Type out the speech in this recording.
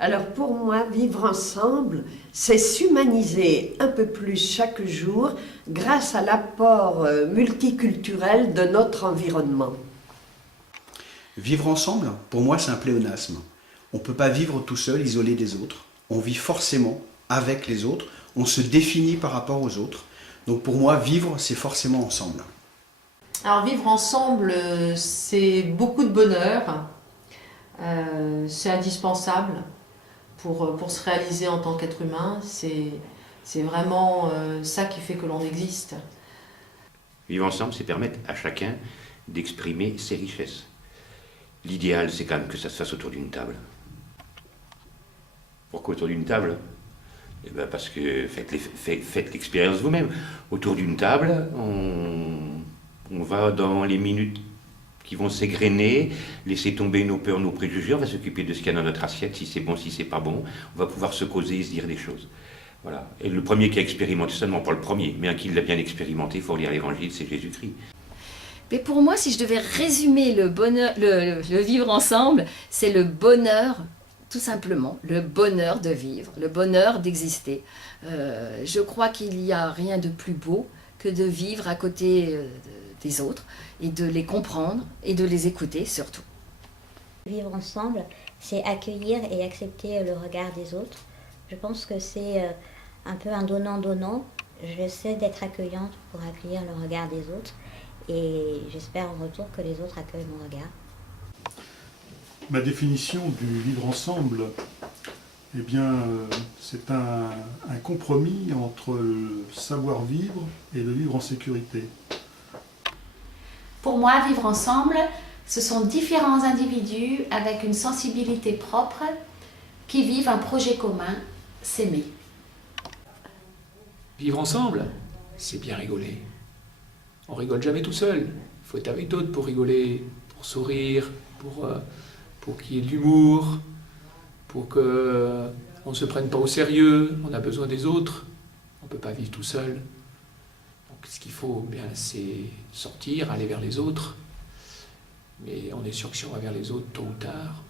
Alors pour moi, vivre ensemble, c'est s'humaniser un peu plus chaque jour grâce à l'apport multiculturel de notre environnement. Vivre ensemble, pour moi, c'est un pléonasme. On ne peut pas vivre tout seul, isolé des autres. On vit forcément avec les autres. On se définit par rapport aux autres. Donc pour moi, vivre, c'est forcément ensemble. Alors vivre ensemble, c'est beaucoup de bonheur. C'est indispensable pour se réaliser en tant qu'être humain. C'est vraiment ça qui fait que l'on existe. Vivre ensemble, c'est permettre à chacun d'exprimer ses richesses. L'idéal, c'est quand même que ça se fasse autour d'une table. Pourquoi autour d'une table? Eh bien parce que faites l'expérience vous-même. Autour d'une table, on va dans les minutes qui vont s'égrener, laisser tomber nos peurs, nos préjugés, on va s'occuper de ce qu'il y a dans notre assiette, si c'est bon, si c'est pas bon, on va pouvoir se causer et se dire des choses. Voilà. Et le premier qui a expérimenté, seulement pas le premier, mais un qui l'a bien expérimenté, il faut lire l'évangile, c'est Jésus-Christ. Mais pour moi, si je devais résumer le bonheur, le vivre ensemble, c'est le bonheur, tout simplement, le bonheur de vivre, le bonheur d'exister. Je crois qu'il n'y a rien de plus beau que de vivre à côté des autres et de les comprendre et de les écouter surtout. Vivre ensemble, c'est accueillir et accepter le regard des autres. Je pense que c'est un peu un donnant-donnant. J'essaie d'être accueillante pour accueillir le regard des autres et j'espère en retour que les autres accueillent mon regard. Ma définition du vivre ensemble, eh bien, c'est un compromis entre le savoir-vivre et le vivre en sécurité. Pour moi, vivre ensemble, ce sont différents individus avec une sensibilité propre qui vivent un projet commun, s'aimer. Vivre ensemble, c'est bien rigoler. On rigole jamais tout seul. Il faut être avec d'autres pour rigoler, pour sourire, pour qu'il y ait de l'humour, pour qu'on ne se prenne pas au sérieux. On a besoin des autres. On ne peut pas vivre tout seul. Donc ce qu'il faut, bien, c'est sortir, aller vers les autres. Mais on est sûr que si on va vers les autres, tôt ou tard,